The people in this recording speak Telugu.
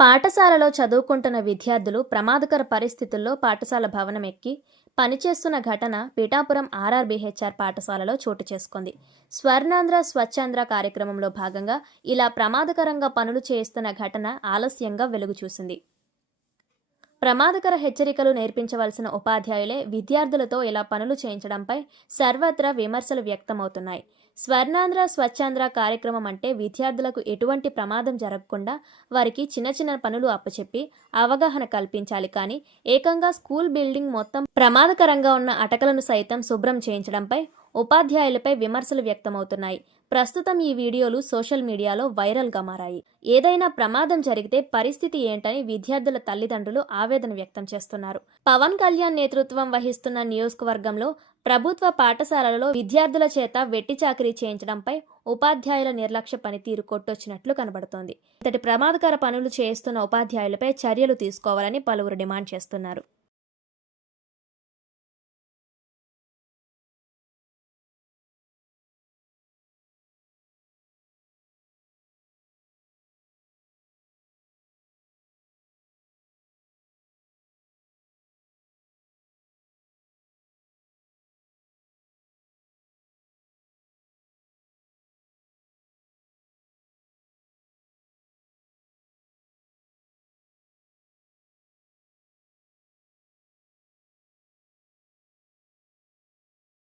పాఠశాలలో చదువుకుంటున్న విద్యార్థులు ప్రమాదకర పరిస్థితుల్లో పాఠశాల భవనం ఎక్కి పనిచేస్తున్న ఘటన పిఠాపురం ఆర్ఆర్బీహెచ్ఆర్ పాఠశాలలో చోటు చేసుకుంది. స్వర్ణాంధ్ర స్వచ్ఛాంధ్ర కార్యక్రమంలో భాగంగా ఇలా ప్రమాదకరంగా పనులు చేస్తున్న ఘటన ఆలస్యంగా వెలుగుచూసింది. ప్రమాదకర హెచ్చరికలు నేర్పించవలసిన ఉపాధ్యాయులే విద్యార్థులతో ఇలా పనులు చేయించడంపై సర్వత్రా విమర్శలు వ్యక్తమవుతున్నాయి. స్వర్ణాంధ్ర స్వచ్ఛాంధ్ర కార్యక్రమం అంటే విద్యార్థులకు ఎటువంటి ప్రమాదం జరగకుండా వారికి చిన్న చిన్న పనులు అప్పచెప్పి అవగాహన కల్పించాలి కానీ ఏకంగా స్కూల్ బిల్డింగ్ మొత్తం ప్రమాదకరంగా ఉన్న అటకలను సైతం శుభ్రం చేయించడంపై ఉపాధ్యాయులపై విమర్శలు వ్యక్తమవుతున్నాయి. ప్రస్తుతం ఈ వీడియోలు సోషల్ మీడియాలో వైరల్గా మారాయి. ఏదైనా ప్రమాదం జరిగితే పరిస్థితి ఏంటని విద్యార్థుల తల్లిదండ్రులు ఆవేదన వ్యక్తం చేస్తున్నారు. పవన్ కళ్యాణ్ నేతృత్వం వహిస్తున్న నియోజకవర్గంలో ప్రభుత్వ పాఠశాలలలో విద్యార్థుల చేత వెట్టి చాకరీ చేయించడంపై ఉపాధ్యాయుల నిర్లక్ష్య పనితీరు కొట్టొచ్చినట్లు కనబడుతోంది. ఇంతటి ప్రమాదకర పనులు చేస్తున్న ఉపాధ్యాయులపై చర్యలు తీసుకోవాలని పలువురు డిమాండ్ చేస్తున్నారు.